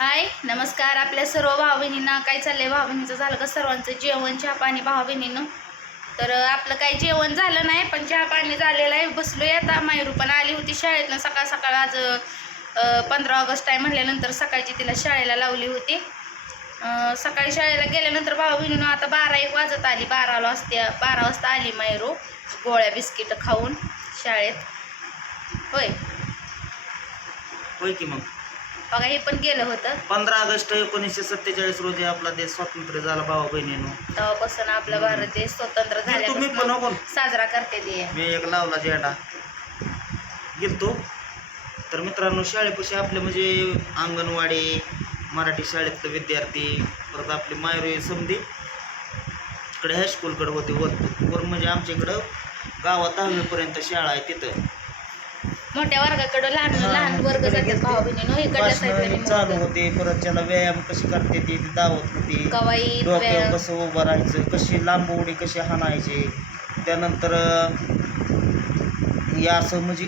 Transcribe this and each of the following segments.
हाय नमस्कार आपल्या सर्व भाऊ काय चाललंय भाऊ झालं का सर्वांचं जेवण चहा पाणी भाऊ तर आपलं काही जेवण झालं नाही पण चहा पाणी झालेलं आहे. बसलोय आता. मायरू पण आली होती शाळेतनं. सकाळ सकाळ आज पंधरा ऑगस्ट आहे म्हणल्यानंतर सकाळची तिला शाळेला लावली होती. सकाळी शाळेला गेल्यानंतर भाऊ आता बारा एक वाजत आली. बाराला वाजता बारा वाजता आली मायरू गोळ्या बिस्किट खाऊन शाळेत. होय. होय की मग? बघा हे पण गेलं होतं. पंधरा ऑगस्ट एकोणीसशे सत्तेचाळीस रोजी आपला देश स्वातंत्र्य झाला भावा बहिणीनं. तेव्हापासून आपला भारत देश स्वतंत्र तुम्ही पण झाल्यापासून नको साजरा करते ते. मी एक लावला जेडा. गेलतो. तर मित्रांनो शाळेपाशी आपले म्हणजे अंगणवाडी मराठी शाळेतले विद्यार्थी परत आपली मायरू समधी इकडे हायस्कूलकडे होते वर वर म्हणजे आमच्या इकडं गावात दहावीपर्यंत शाळा आहे तिथं. मोठ्या वर्गाकडे लहान हा, लहान वर्ग जातात गेलतो. भाऊ इकडल्या भाषणं चालू साईडला होते परत त्याला व्यायाम कशी करते ती ती दावत होती. कवाई डोक्यावर कसं उभं राहायचं कशी लांब उडी कशी हाणायची. त्यानंतर अं, या असं म्हणजे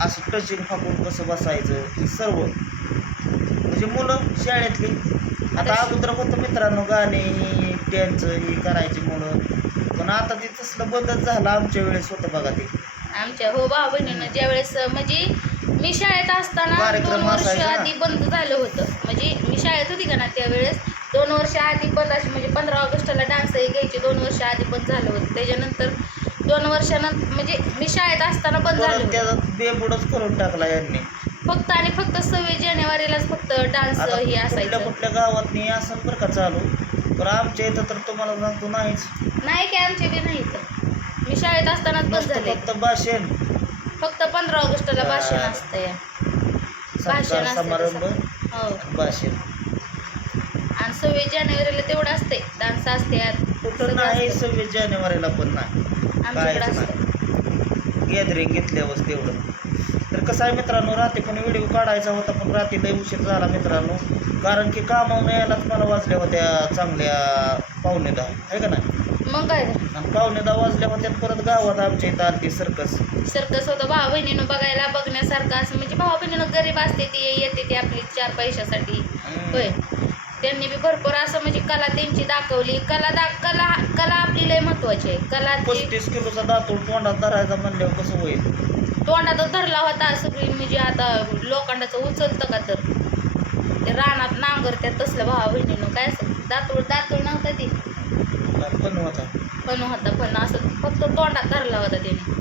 असं टचिंग फाकून कसं बसायचं हे सर्व. म्हणजे मुलं शाळेतली. आता अगोदर होतं मित्रांनो गाणे डॅन्स हे करायची मुलं. पण आता ते तसलं बंदच झालं आमच्या वेळेस होतं बघा ते. आमच्या हो भाऊ बहिणीनं ज्यावेळेस म्हणजे मी शाळेत असताना दोन वर्ष. आधी बंद झालं होतं. म्हणजे मी शाळेत होती का ना त्यावेळेस दोन वर्ष आधी बंद अशी म्हणजे पंधरा ऑगस्टला डान्सही घ्यायचे दोन वर्ष आधी बंद झालं होतं. त्याच्यानंतर दोन वर्षानंतर म्हणजे मी शाळेत असताना बंद झालं त्याचा बेबुडच करून टाकला यांनी. फक्त आणि फक्त सव्वीस जानेवारीलाच फक्त डान्स हे असायचं. कुठल्या गावात नाही असं बरं का चालू. तर आमच्या इथं तर तुम्हाला सांगतो नाहीच. नाही की आमचे बी नाही तर असतानाच बंद नुसतं झाले. फक्त भाषण. फक्त पंधरा ऑगस्टला भाषण असते समारंभ तसं. हो. आणि भाषण. आणि सव्वीस जानेवारीला तेवढं असते डान्स असतात कुठं नाही सव्वीस जानेवारीला पण नाही. आमच्याकडे काहीच असतं गॅदरिंग घेतल्यावर तेवढं. तर कसं आहे मित्रांनो रात्री पण व्हिडिओ काढायचा होता पण रात्री लय उशीर झाला मित्रांनो. कारण की कामावून यायलाच मला वाजल्या होत्या चांगल्या पावणे दहा. आहे का नाही? मग काय? झालं? आणि पावणे दहा वाजल्या होत्या परत गावात आमच्या इथं आलती सर्कस सर्कस होतं. भाऊ बहिणीनं बघायला बघण्यासारखं असं. म्हणजे भाऊ बहिणीनं गरीब असते ती येते ती आपली चार पैशासाठी. होय. त्यांनी बी भरपूर असं म्हणजे कला त्यांची दाखवली. कला दा कला कला आपली लय महत्वाची आहे. कला ती पस्तीस किलोचा दातूर तोंडात धरायचा म्हणल्यावर कसं होईल? तोंडातच धरला होता सगळी म्हणजे आता लोखंडाचं उचलतं का तर? ते रानात नांगरत्यात तसलं भावा बहिणीनं. काय असं? दातूळ दातूळ नव्हतं ती. पण होता. पण होता पण असं फक्त तोंडात धरला होता त्याने.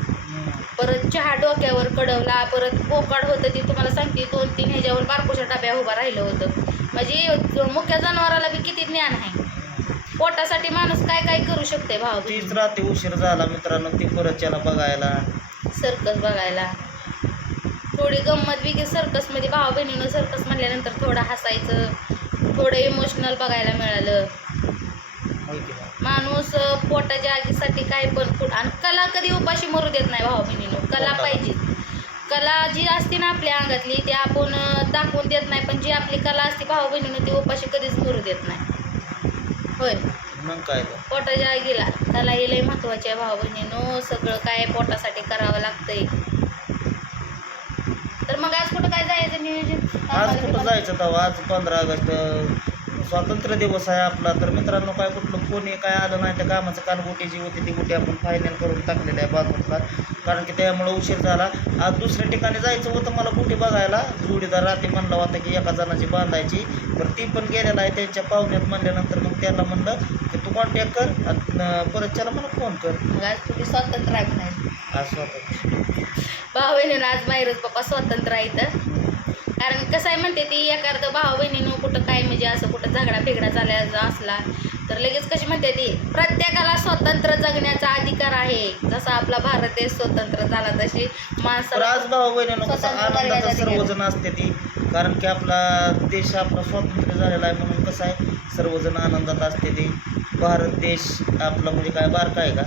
परत चहा डोक्यावर कडवला परत बोकाड होतं ती तुम्हाला सांगते दोन तीन ह्याच्यावर बारकोच्या डब्या उभा राहिलं होतं. म्हणजे मुख्य जनावराला बी किती ज्ञान आहे. पोटासाठी माणूस काय काय करू शकते भाव तीच रात्री उशीर झाला मित्रांनो ती परत त्याला बघायला. सर्कस बघायला. थोडी गंमत बी सर्कसमध्ये भाऊ बहिणीनं सर्कस म्हणल्यानंतर थोडं हसायचं थोडं इमोशनल बघायला मिळालं? माणूस पोटाच्या आगीसाठी काय पण कुठ आणि कला कधी उपाशी मरू देत नाही भाऊ बहिणीनं. कला. पाहिजे. कला जी असते ना आपल्या अंगातली ती आपण दाखवून देत नाही पण जी आपली कला असते भाऊ बहिणीनं ती उपाशी कधीच मरू देत नाही. होय. मग काय. पोटाच्या आगीला कला हे लय महत्वाची आहे भाऊ बहिणीनं. सगळं काय पोटासाठी करावं लागतंय. तर मग आज कुठं काय जायचं नियोजन? आज कुठं जायचं आज पंधरा ऑगस्ट स्वातंत्र्य दिवस आहे आपला. तर मित्रांनो काय कुठलं कोणी काय आलं नाही त्या कामाचं काल गुटी जी होती ती गुटी आपण फायनल करून टाकलेली आहे बाजूला कारण की त्यामुळं उशीर झाला. आज दुसऱ्या ठिकाणी जायचं होतं मला गुटी बघायला. जोडीदार रात्री म्हणला होता की एका जणाची बांधायची. तर ती पण गेलेला आहे त्यांच्या पाहुण्यात म्हणल्यानंतर मग त्याला म्हणलं की तू कॉन्टॅक्ट कर परत त्याला मला फोन कर. मग आज तुम्ही स्वतंत्र आहे म्हणायचं आज स्वातंत्र्य. भाऊ आज माहिरच पप्पा स्वतंत्र आहे इथं. कारण कसं आहे म्हणते ती एखादं भाऊ बहिणीनं कुठं काय म्हणजे असं कुठं झगडा फिगडा चालायचा असला तर लगेच कशी म्हणते ती प्रत्येकाला स्वतंत्र जगण्याचा अधिकार आहे. जसा आपला भारत देश स्वतंत्र झाला तशी माणसाला आज भाऊ बहिणीनं सर्वजण असते ती. कारण की आपला देश आपला स्वातंत्र्य झालेला आहे म्हणून कसं आहे सर्वजण आनंदात असते ती. भारत देश आपला म्हणजे काय बारका आहे का?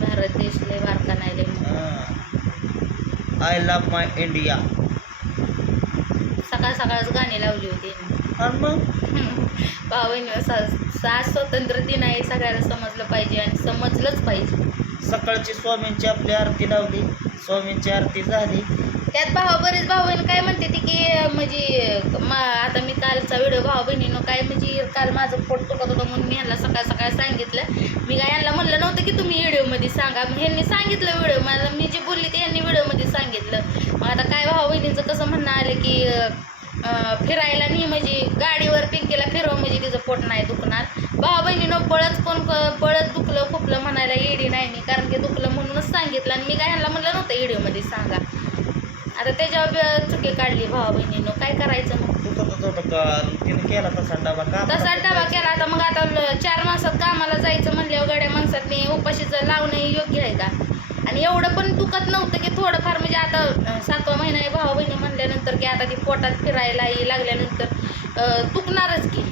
भारत देश लय बारका नाही लय आय लव्ह माय इंडिया सकाळ सकाळच गाणी लावली होती मग? बहिणी आज स्वतंत्र दिन आहे सगळ्याला समजलं पाहिजे आणि समजलंच पाहिजे. सकाळची स्वामींची आपली आरती लावली. स्वामींची आरती झाली. त्यात भावा बरेच भाऊ बहीण काय म्हणते ती की म्हणजे मा आता मी कालचा व्हिडिओ भाऊ बहिणींनो काय म्हणजे काल माझं पोट दुखत होतं म्हणून मी ह्यांना सकाळ सकाळ सांगितलं. मी काय यांना म्हणलं नव्हतं की तुम्ही व्हिडिओमध्ये सांगा. मग ह्यांनी सांगितलं व्हिडिओ. मला मी जे बोलली ते यांनी व्हिडिओमध्ये सांगितलं. मग आता काय भाऊ बहिणीचं कसं म्हणणं आलं की फिरायला नाही म्हणजे गाडीवर पिंकीला फिरव म्हणजे तिचं पोट नाही दुखणार. भाऊ बहिणीनं पळत कोण पळत दुखलं खुपलं म्हणायला इडी नाही मी. कारण की दुखलं म्हणूनच सांगितलं. आणि मी काय ह्यांना म्हणलं नव्हतं व्हिडिओमध्ये सांगा. बी चुकी काढली भावा बहिणीनं. काय करायचं मग? तिने केला तसा डबा का तसा डबा केला आता मग आता ल- चार मासात कामाला जायचं म्हणल्यावर गाड्या माणसात उपाशीचं लावणं हे योग्य आहे का? आणि एवढं पण दुखत नव्हतं की थोडंफार म्हणजे आता अं, सातवा महिना आहे भावा बहिणी म्हणल्यानंतर की आता ती पोटात फिरायला लागल्यानंतर अं, दुखणारच की.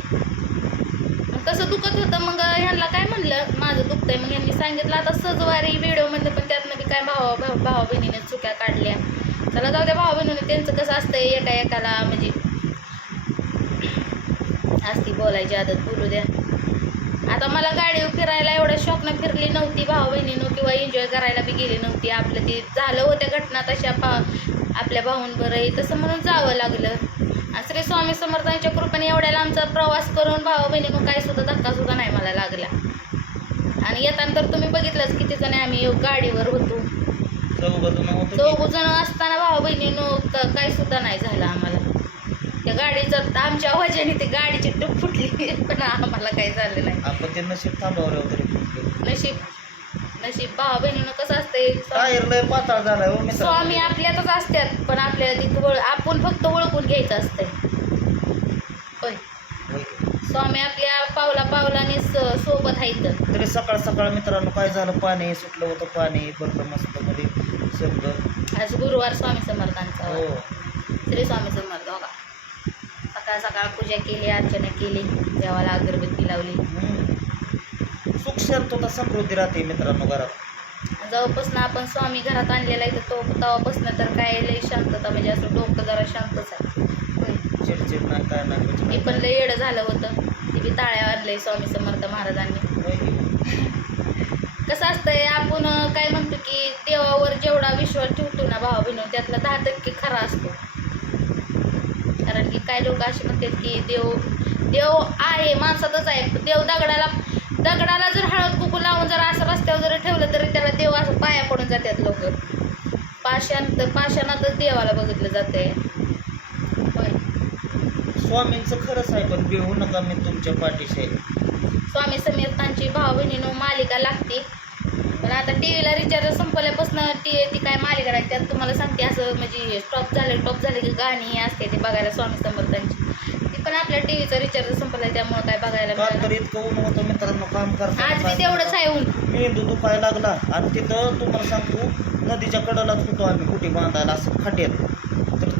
मग तसं दुखत होतं मग ह्यांना काय म्हणलं? माझं दुखतंय मग यांनी सांगितलं. आता सजवारी व्हिडिओमध्ये पण त्यातनं बी काय भावा भावा भावा बहिणीने चुक्या काढल्या. चला जाऊ द्या भावा बहिणीने त्यांचं कसं असतंय एका एकाला म्हणजे असती बोलायची आदत बोलू द्या. आता मला गाडीवर फिरायला एवढ्या शॉकनं फिरली नव्हती भाऊ बहिणीनं किंवा एन्जॉय करायला बी गेली नव्हती. आपलं ते झालं होत्या घटना तशा पा आपल्या भाऊंबरं तसं म्हणून जावं लागलं. आणि श्री स्वामी समर्थांच्या कृपेने एवढ्या लांबचा प्रवास करून भाऊ बहिणी मग काही सुद्धा धक्का सुद्धा नाही मला लागला. आणि येताना तर तुम्ही बघितलंच किती जण आम्ही गाडीवर होतो. चौघ जण असताना भाऊ बहिणीनं काही सुद्धा नाही झालं आम्हाला. त्या गाडीचं आमच्या वजाने ते गाडीची टूप फुटली पण आम्हाला काही झालं नाही. आपण ते नशीब थांबवलं फुटले. नशीब नशीब. भाऊ बहिणीनं कसं असतंय लय पाताळ झालाय हो स्वामी आपल्यातच असतात पण आपल्याला तिथं आपण फक्त ओळखून घ्यायचं असतंय. स्वामी आपल्या पावला पावलाने सोबत आहेत. तरी सकाळ सकाळ मित्रांनो काय झालं? पाणी सुटलं होतं पाणी भरलं मस्त मध्ये. सगळं आज गुरुवार स्वामी समर्थांचा. हो. श्री स्वामी समर्थ का सकाळ सकाळ पूजा केली अर्चना केली देवाला अगरबत्ती लावली. सुख शांतता समृद्धी राहते मित्रांनो घरात. जेव्हापासून आपण स्वामी घरात आणलेला आहे तर तो तेव्हापासून तर काय लय शांतता म्हणजे असं डोकं जरा शांतच आहे. नाही काय मी पण लय येडं झालं होतं. ते बी टाळ्या आणलंय स्वामी समर्थ महाराजांनी? कसं असतंय आपण काय म्हणतो की देवावर जेवढा विश्वास ठेवतो ना भावा बहिणी त्यातला दहा टक्के खरा असतो. कारण की काय लोक असे म्हणतात की देव देव आहे माणसातच आहे देव दगडाला दगडाला जर हळद कुकू लावून जर असं रस्त्यावर जरी ठेवलं तरी त्याला देव असं पाया पडून जातात लोक. पाषाण तर पाषाणातच देवाला बघितलं जाते स्वामींचं खरंच आहे पण बिहू नका मी तुमच्या पाठीशी. स्वामी समीर्थांची बहिणीनं मालिका लागते. पण आता टी व्हीला रिचार्ज संपल्यापासून टी ती काय मालिका नाही त्यात तुम्हाला सांगते असं म्हणजे स्टॉप झाले टॉप झाले की गाणी असते ते बघायला स्वामी समर्थांची. ती पण आपल्या टी व्हीचा रिचार्ज संपलाय त्यामुळे काय बघायला काल मिळालं तर इतकं ऊन होतं मित्रांनो काम आज मी तेवढंच करता आहे ऊन. मेंदू दुखायला लागला. आणि तिथं तुम्हाला सांगतो नदीच्या कडालाच होतो आम्ही कुठे बांधायला असं तर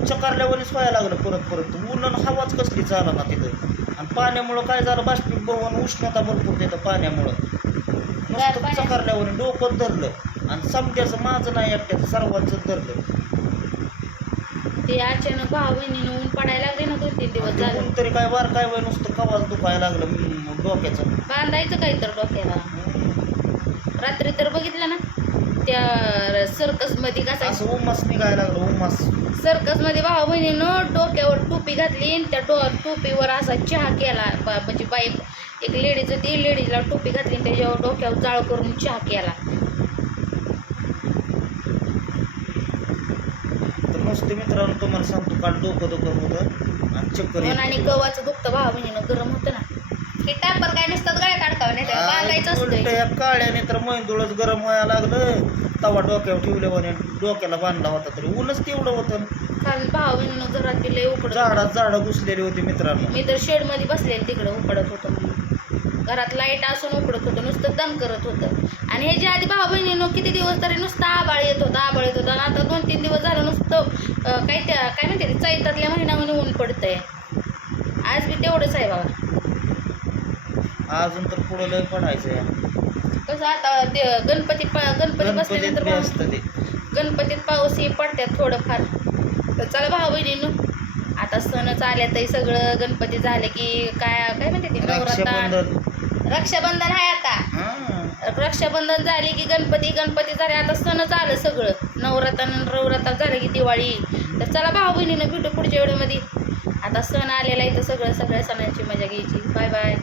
चकारल्यावरच व्हायला लागलं परत परत. आणि हवाच कसली चाला ना तिथं. आणि पाण्यामुळं काय झालं बाष्पीभवन उष्णता भरपूर तिथं पाण्यामुळं. नुसतं. चकारल्यावर डोकं धरलं आणि समट्याचं माझं नाही एकट्याचं सर्वांचं धरलं. ते अचानक भाऊ बहिणीनं ऊन पडायला लागले ना दोन तीन दिवस झालं. ऊन तरी काय वार काय वय नुसतं कवाच दुखायला लागलं डोक्याचं. बांधायचं काही तर डोक्याला. रात्री तर बघितलं ना त्या सर्कसमध्ये कसा असं उमास निघायला लागलं उमास. सर्कसमध्ये भाऊ बहिणीनं डोक्यावर टोपी घातली आणि त्या डो टोपीवर असा चहा केला. म्हणजे बाईक एक लेडीज ती लेडीजला टोपी घातली आणि त्याच्यावर डोक्यावर जाळ करून चहा केला. तर नुसते मित्रांनो तुम्हाला सांगतो काल डोकं दुखत होतं आणि चक्कर आणि होती. गव्हाचं दुखतं भाऊ बहिणीनं गरम होतं ना. हे टापर काय नसतात गळ्या काढकावं नाही त्याला बांधायचं काळ्याने तर मैंदूळच गरम व्हायला लागलं तवा डोक्यावर ठेवल्यावर डोक्याला बांधला होता तरी ऊनच तेवढं होतं. काल भाऊ घरात दिलंय उकडत झाडात झाडं घुसलेली होती मित्रांनो. मी तर शेडमध्ये बसलेली तिकडं उकडत होतं. घरात लाइट असून उकडत होतं नुसतं दम करत होतं. आणि ह्याच्या आधी भाऊ बहिणीनं किती दिवस तरी नुसतं आबाळ येत होतं आबाळ येत होतं. आता दोन तीन दिवस झालं नुसतं अं, काय त्या काय म्हणते ते, चैतातल्या महिन्यामध्ये ऊन पडतंय. आज बी तेवढंच आहे बाबा. अजून तर पुढं लय पडायचं या कसं आता ते गणपती पा- गणपती गणपतीत बसल्यानंतर बी भाऊ- असतं ते. गणपतीत पाऊसही पडतात थोडंफार. तर चला भाऊ बहिणीनं आता सणच आले तर सगळं गणपती झाले की काय काय म्हणते ते? नवरात्र. रक्षाबंधन. रक्षाबंधन आहे आता. हा. रक्षाबंधन झाली की गणपती गणपती झाले आता सणच आलं सगळं. नवरात्र नवरात्र झालं की दिवाळी. तर चला भाऊ बहिणीनं भेटू पुढच्या व्हिडिओमध्ये. आता सण आलेला आहे तर सगळं सगळ्या सणांची मजा घ्यायची. Bye bye.